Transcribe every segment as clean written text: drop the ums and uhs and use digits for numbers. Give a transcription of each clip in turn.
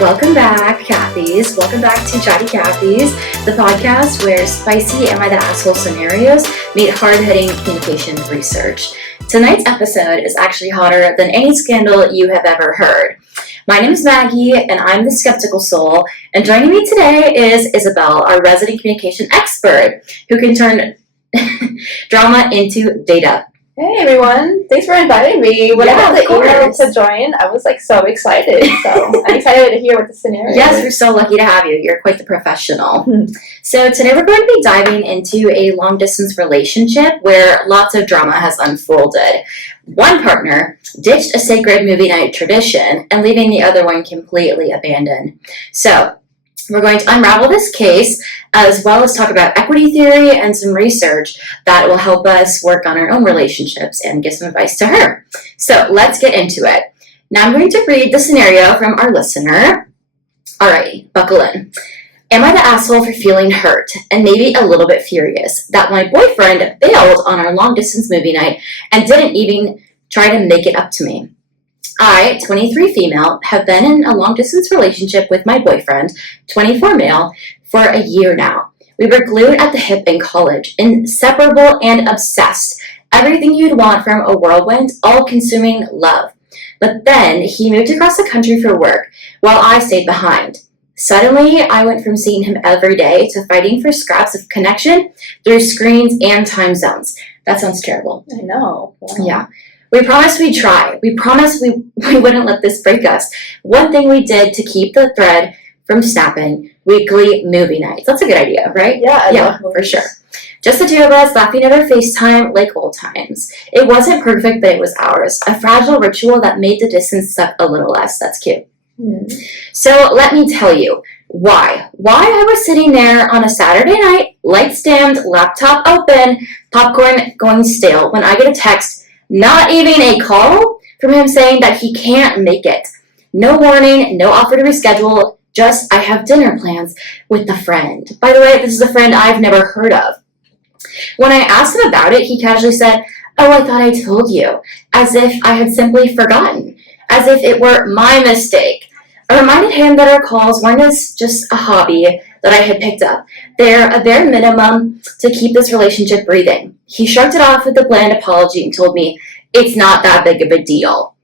welcome back, Cathy's. Welcome back to Chatty Cathy's, the podcast where spicy Am I the Asshole scenarios meet hard-hitting communication research. Tonight's episode is actually hotter than any scandal you have ever heard. My name is Maggie, and I'm the skeptical soul, and joining me today is Isabel, our resident communication expert, who can turn drama into data. Hey everyone, thanks for inviting me. When I got the email to join, I was so excited. So I'm excited to hear what the scenario is. Yes, we're so lucky to have you. You're quite the professional. So today we're going to be diving into a long distance relationship where lots of drama has unfolded. One partner ditched a sacred movie night tradition and leaving the other one completely abandoned. So we're going to unravel this case as well as talk about equity theory and some research that will help us work on our own relationships and give some advice to her. So let's get into it. Now I'm going to read the scenario from our listener. Alrighty, buckle in. Am I the asshole for feeling hurt and maybe a little bit furious that my boyfriend bailed on our long distance movie night and didn't even try to make it up to me? I, 23 female, have been in a long-distance relationship with my boyfriend, 24 male, for a year now. We were glued at the hip in college, inseparable and obsessed. Everything you'd want from a whirlwind, all-consuming love. But then he moved across the country for work, while I stayed behind. Suddenly, I went from seeing him every day to fighting for scraps of connection through screens and time zones. That sounds terrible. I know. Wow. Yeah. We promised we'd try. We promised we wouldn't let this break us. One thing we did to keep the thread from snapping, weekly movie nights. That's a good idea, right? Yeah, I love movies. For sure. Just the two of us laughing over FaceTime like old times. It wasn't perfect, but it was ours. A fragile ritual that made the distance suck a little less. That's cute. So let me tell you why I was sitting there on a Saturday night, lights dimmed, laptop open, popcorn going stale, when I get a text, not even a call, from him saying that he can't make it. No warning, no offer to reschedule, just I have dinner plans with a friend. By the way, this is a friend I've never heard of. When I asked him about it, he casually said, "Oh, I thought I told you," as if I had simply forgotten, as if it were my mistake. I reminded him that our calls weren't just a hobby that I had picked up. They're a bare minimum to keep this relationship breathing. He shrugged it off with a bland apology and told me, "It's not that big of a deal."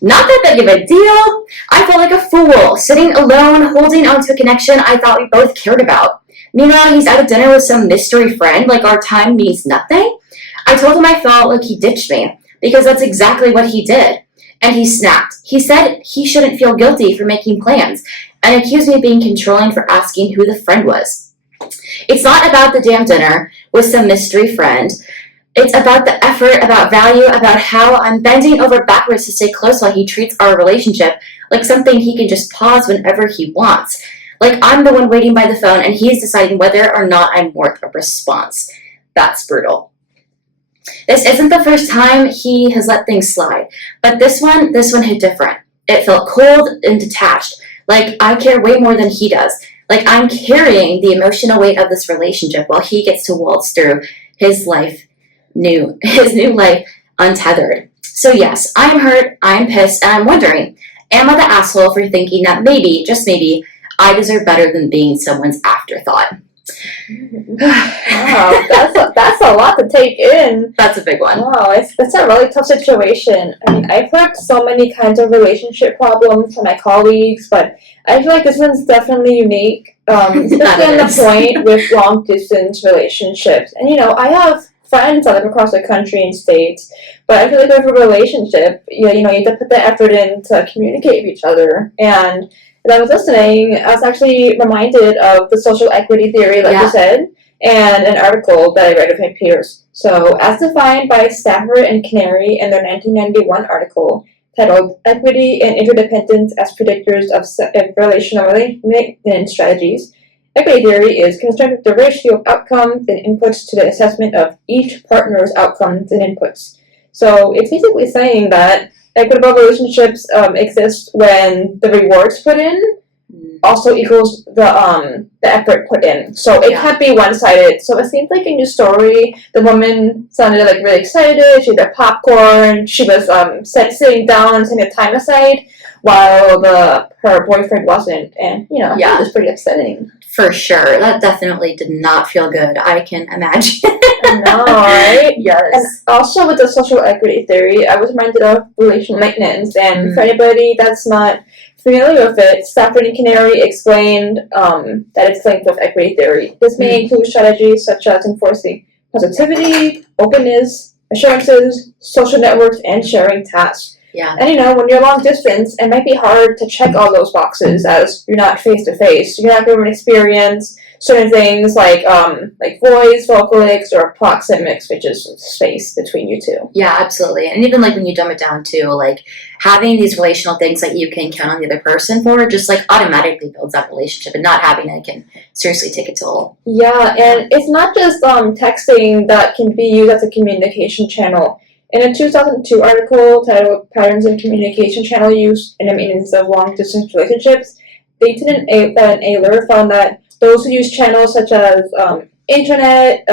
Not that big of a deal? I felt like a fool, sitting alone, holding onto a connection I thought we both cared about. Meanwhile, he's at a dinner with some mystery friend, like our time means nothing. I told him I felt like he ditched me, because that's exactly what he did. And he snapped. He said he shouldn't feel guilty for making plans, and accused me of being controlling for asking who the friend was. It's not about the damn dinner with some mystery friend. It's about the effort, about value, about how I'm bending over backwards to stay close while he treats our relationship like something he can just pause whenever he wants. Like I'm the one waiting by the phone and he's deciding whether or not I'm worth a response. That's brutal. This isn't the first time he has let things slide, but this one hit different. It felt cold and detached, like I care way more than he does, like I'm carrying the emotional weight of this relationship while he gets to waltz through his new life untethered. So yes, I'm hurt, I'm pissed, and I'm wondering, am I the asshole for thinking that maybe, just maybe, I deserve better than being someone's afterthought? Wow, that's a lot to take in. That's a big one. Wow, that's a really tough situation. I mean, I've heard so many kinds of relationship problems from my colleagues, but I feel like this one's definitely unique, especially on the point with long distance relationships. And I have friends that live across the country and states, but I feel like with a relationship, you have to put the effort in to communicate with each other. And as I was listening, I was actually reminded of the social equity theory, like you said, and an article that I read of my peers. So, as defined by Stafford and Canary in their 1991 article titled "Equity and Interdependence as Predictors of Relational Maintenance Strategies," equity theory is constructing the ratio of outcomes and inputs to the assessment of each partner's outcomes and inputs. So, it's basically saying that equitable relationships exist when the rewards put in also equals the effort put in. So it can't be one-sided. So it seems like in your story, the woman sounded really excited. She had popcorn. She was sitting down and setting the time aside. while her boyfriend wasn't, and it was pretty upsetting. For sure. That definitely did not feel good. I can imagine. I know, right? Yes. And also with the social equity theory, I was reminded of relational maintenance, and for anybody that's not familiar with it, Stephanie Canary explained that it's linked with equity theory. This may include strategies such as enforcing positivity, openness, assurances, social networks, and sharing tasks. Yeah. And when you're long distance, it might be hard to check all those boxes as you're not face to face. You're not going to experience certain things like voice, vocalics, or proxemics, which is space between you two. Yeah, absolutely. And even when you dumb it down to having these relational things that you can count on the other person for, just automatically builds that relationship, and not having it can seriously take a toll. Yeah, and it's not just texting that can be used as a communication channel. In a 2002 article titled Patterns in Communication Channel Use and the Maintenance of Long-Distance Relationships, Dayton and Ayler found that those who use channels such as internet,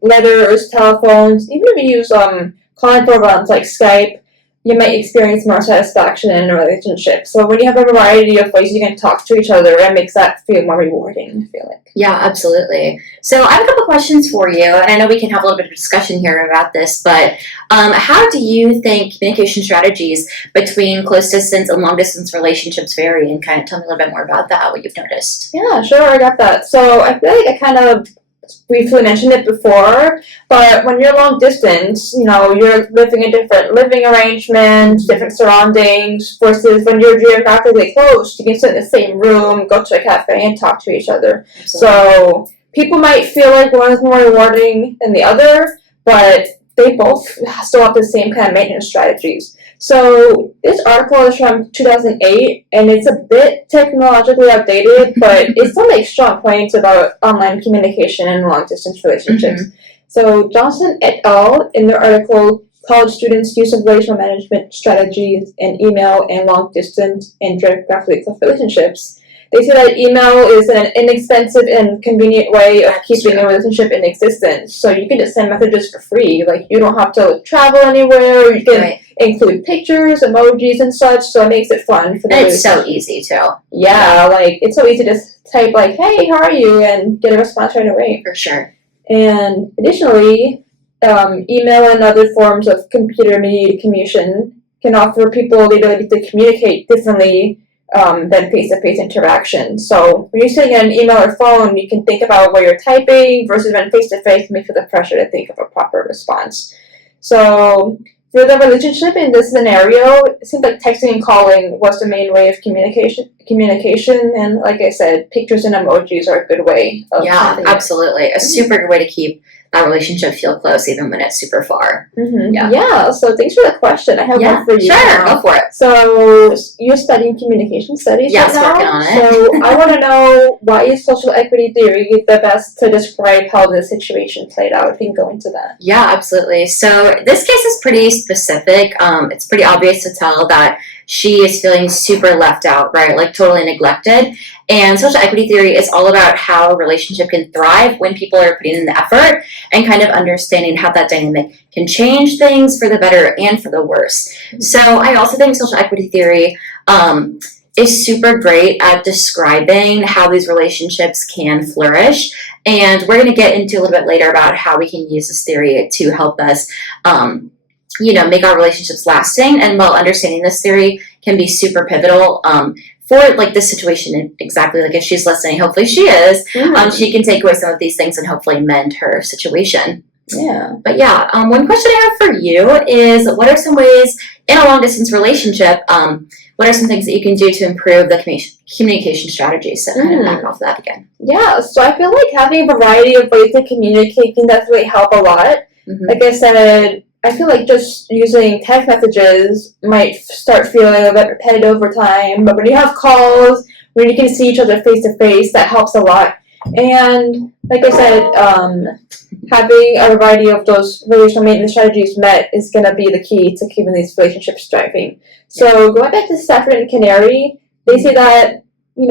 letters, telephones, even if you use calling programs like Skype, you might experience more satisfaction in a relationship. So when you have a variety of ways you can talk to each other, it makes that feel more rewarding, I feel like. Yeah, absolutely. So I have a couple questions for you, and I know we can have a little bit of discussion here about this, but how do you think communication strategies between close distance and long distance relationships vary? And kind of tell me a little bit more about that, what you've noticed. Yeah, sure, I got that. So I feel like I kind of briefly mentioned it before, but when you're long distance, you're living in different living arrangements, different surroundings, versus when you're geographically close, you can sit in the same room, go to a cafe, and talk to each other. Absolutely. So people might feel like one is more rewarding than the other, but they both still have the same kind of maintenance strategies. So this article is from 2008, and it's a bit technologically outdated, but it still makes strong points about online communication and long-distance relationships. Mm-hmm. So Johnson et al. In their article, College Students' Use of Relational Management Strategies in Email and Long-Distance and Geographically Close Relationships, they say that email is an inexpensive and convenient way of keeping a relationship in existence. So you can just send messages for free. You don't have to travel anywhere. You can include pictures, emojis, and such. So it makes it fun for the And it's so easy too. Yeah, it's so easy to type "Hey, how are you?" and get a response right away. For sure. And additionally, email and other forms of computer-mediated communication can offer people the ability to communicate differently than face-to-face interaction. So when you're sitting on an email or phone, you can think about what you're typing versus when face-to-face, may feel the pressure to think of a proper response. So for the relationship in this scenario, it seems like texting and calling was the main way of communication, and like I said, pictures and emojis are a good way of absolutely. A super good way to keep that relationship feel close even when it's super far. Mm-hmm. Yeah, so thanks for the question. I have one for you. Sure, go for it. So you're studying communication studies right now? Working on it. So I want to know, why is social equity theory the best to describe how the situation played out? If you can go into that. Yeah, absolutely. So this case is pretty specific. It's pretty obvious to tell that she is feeling super left out, right? Totally neglected. And social equity theory is all about how a relationship can thrive when people are putting in the effort and kind of understanding how that dynamic can change things for the better and for the worse. So I also think social equity theory is super great at describing how these relationships can flourish. And we're going to get into a little bit later about how we can use this theory to help us make our relationships lasting. And while understanding this theory can be super pivotal for this situation, exactly if she's listening, hopefully she is, she can take away some of these things and hopefully mend her situation. Yeah. But one question I have for you is, what are some ways in a long distance relationship, what are some things that you can do to improve the communication strategies? So kind of back off that again. Yeah, so I feel like having a variety of ways to communicate can definitely help a lot. Mm-hmm. Like I said, I feel like just using text messages might start feeling a bit repetitive over time, but when you have calls, when you can see each other face to face, that helps a lot. And like I said, having a variety of those relational maintenance strategies met is going to be the key to keeping these relationships thriving. So going back to Stafford and Canary, they say that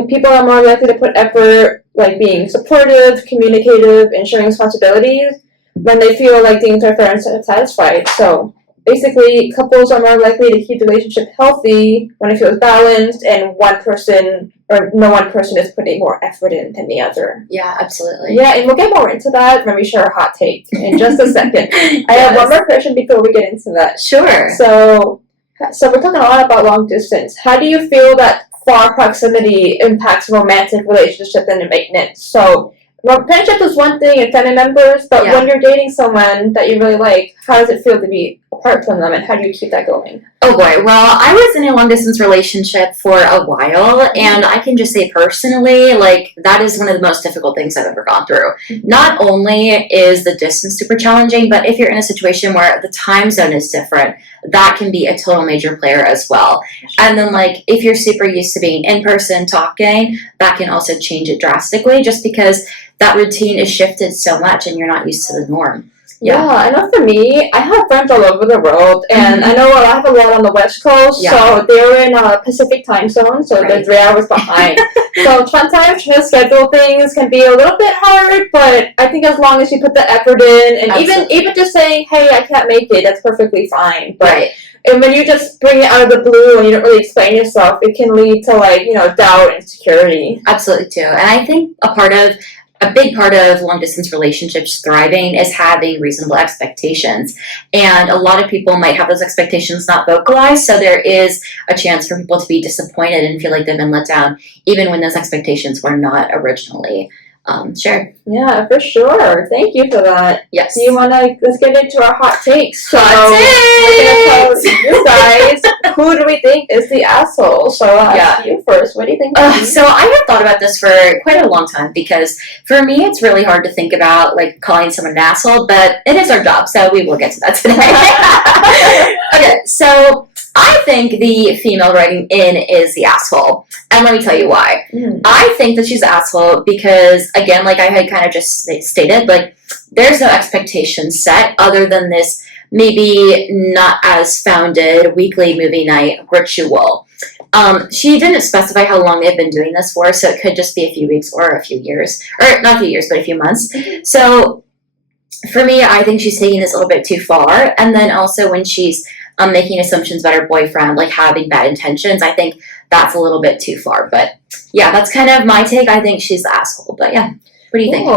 people are more likely to put effort, being supportive, communicative, and sharing responsibilities when they feel like things are fair and satisfied. So basically couples are more likely to keep the relationship healthy when it feels balanced and one person or no one person is putting more effort in than the other. Yeah, absolutely. Yeah, and we'll get more into that when we share a hot take in just a second. I have one more question before we get into that. Sure. So we're talking a lot about long distance. How do you feel that far proximity impacts romantic relationship and maintenance? So friendship is one thing and family members, but when you're dating someone that you really like, how does it feel to be apart from them, and how do you keep that going? Oh boy, well, I was in a long distance relationship for a while, and I can just say personally, like, that is one of the most difficult things I've ever gone through. Not only is the distance super challenging, but if you're in a situation where the time zone is different, that can be a total major player as well. And then, like, if you're super used to being in person talking, that can also change it drastically, just because that routine is shifted so much and you're not used to the norm. Yeah, I know for me, I have friends all over the world, and I know I have a lot on the West Coast, so they're in a Pacific time zone, so they're 3 hours behind. So sometimes trying to schedule things can be a little bit hard, but I think as long as you put the effort in, and even just saying, hey, I can't make it, that's perfectly fine. But and when you just bring it out of the blue and you don't really explain yourself, it can lead to, like, you know, doubt and insecurity. Absolutely too. And I think a big part of long-distance relationships thriving is having reasonable expectations. And a lot of people might have those expectations not vocalized, so there is a chance for people to be disappointed and feel like they've been let down, even when those expectations were not originally shared. Yeah, for sure. Thank you for that. Yes. Do you want to, let's get into our hot takes. So, hot takes! We're going to tell you guys, who do we think is the asshole? So I'll ask you first. What do you think? So I have thought about this for quite a long time, because for me it's really hard to think about, like, calling someone an asshole, but it is our job, so we will get to that today. Okay, so I think the female writing in is the asshole, and let me tell you why. I think that she's the asshole because, again, like I had kind of just stated, like, there's no expectations set other than this maybe not as founded weekly movie night ritual. She didn't specify how long they've been doing this for, so it could just be a few weeks or a few years, or not a few years, but a few months. So for me, I think she's taking this a little bit too far, and then also when she's making assumptions about her boyfriend, like having bad intentions, I think that's a little bit too far. But yeah, that's kind of my take. I think she's the asshole. But yeah, what do you think?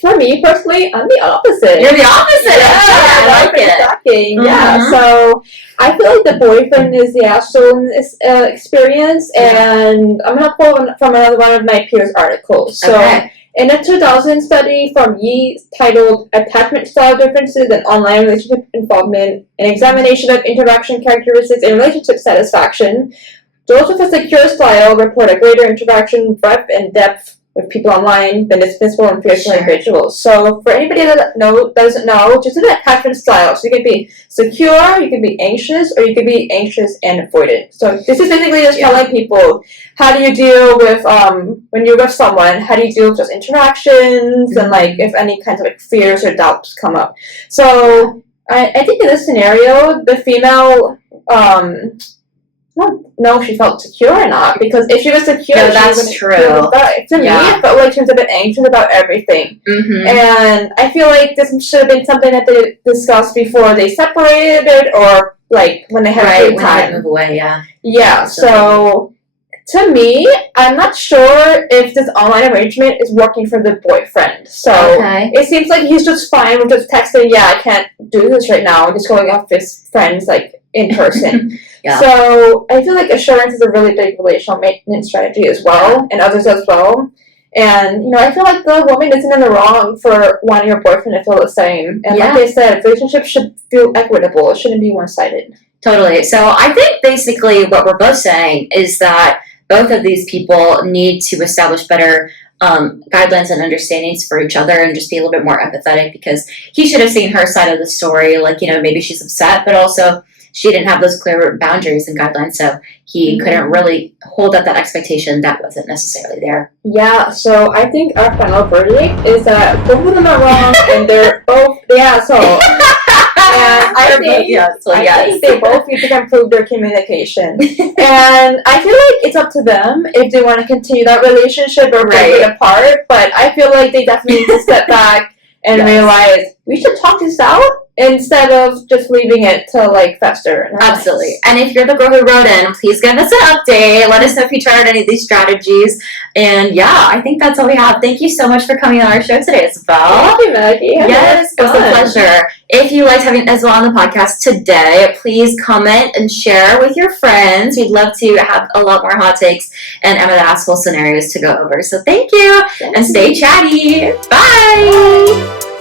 For me personally, I'm the opposite. You're the opposite. Yeah, I like it. Shocking. Yeah, so I feel like the boyfriend is the asshole in this experience, and I'm gonna pull from another one of my peers' articles. So. In a 2000 study from Yi titled Attachment Style Differences in Online Relationship Involvement, an examination of interaction characteristics and relationship satisfaction, those with a secure style report a greater interaction breadth and depth with people online than dismissible and fearful individuals. So for anybody that doesn't know, just an attachment style. So you can be secure, you can be anxious, or you can be anxious and avoidant. So this is basically just telling people, how do you deal with, when you're with someone, how do you deal with just interactions and, like, if any kinds of, like, fears or doubts come up. So I think in this scenario, the female, I don't know if she felt secure or not, because if she was secure, that's true. To me, it felt like she was a bit anxious about everything. And I feel like this should have been something that they discussed before they separated, or, like, when they had free time. Move away, So to me, I'm not sure if this online arrangement is working for the boyfriend. So it seems like he's just fine with just texting, I can't do this right now, I'm just going off with his friends, like, in person. So I feel like assurance is a really big relational maintenance strategy as well, and others as well. And, you know, I feel like the woman isn't in the wrong for wanting her boyfriend to feel the same. And like I said, relationships should feel equitable. It shouldn't be one-sided. Totally. So I think basically what we're both saying is that both of these people need to establish better guidelines and understandings for each other, and just be a little bit more empathetic, because he should have seen her side of the story. Like, you know, maybe she's upset, but also she didn't have those clear boundaries and guidelines, so he couldn't really hold up that expectation that wasn't necessarily there. Yeah, so I think our final verdict is that both of them are wrong, and they're both the asshole. And I think they both need to improve their communication. And I feel like it's up to them if they want to continue that relationship or break it apart, but I feel like they definitely need to step back and realize we should talk this out. instead of just leaving it to like fester in our Absolutely. minds. And if you're the girl who wrote in, please give us an update. Let us know if you tried any of these strategies. And yeah, I think that's all we have. Thank you so much for coming on our show today, Isabel. Thank you, Maggie. Yes, it was a pleasure. If you liked having Isabel on the podcast today, please comment and share with your friends. We'd love to have a lot more hot takes and Emma the Asshole scenarios to go over. So thank you, and stay chatty. Bye. Bye.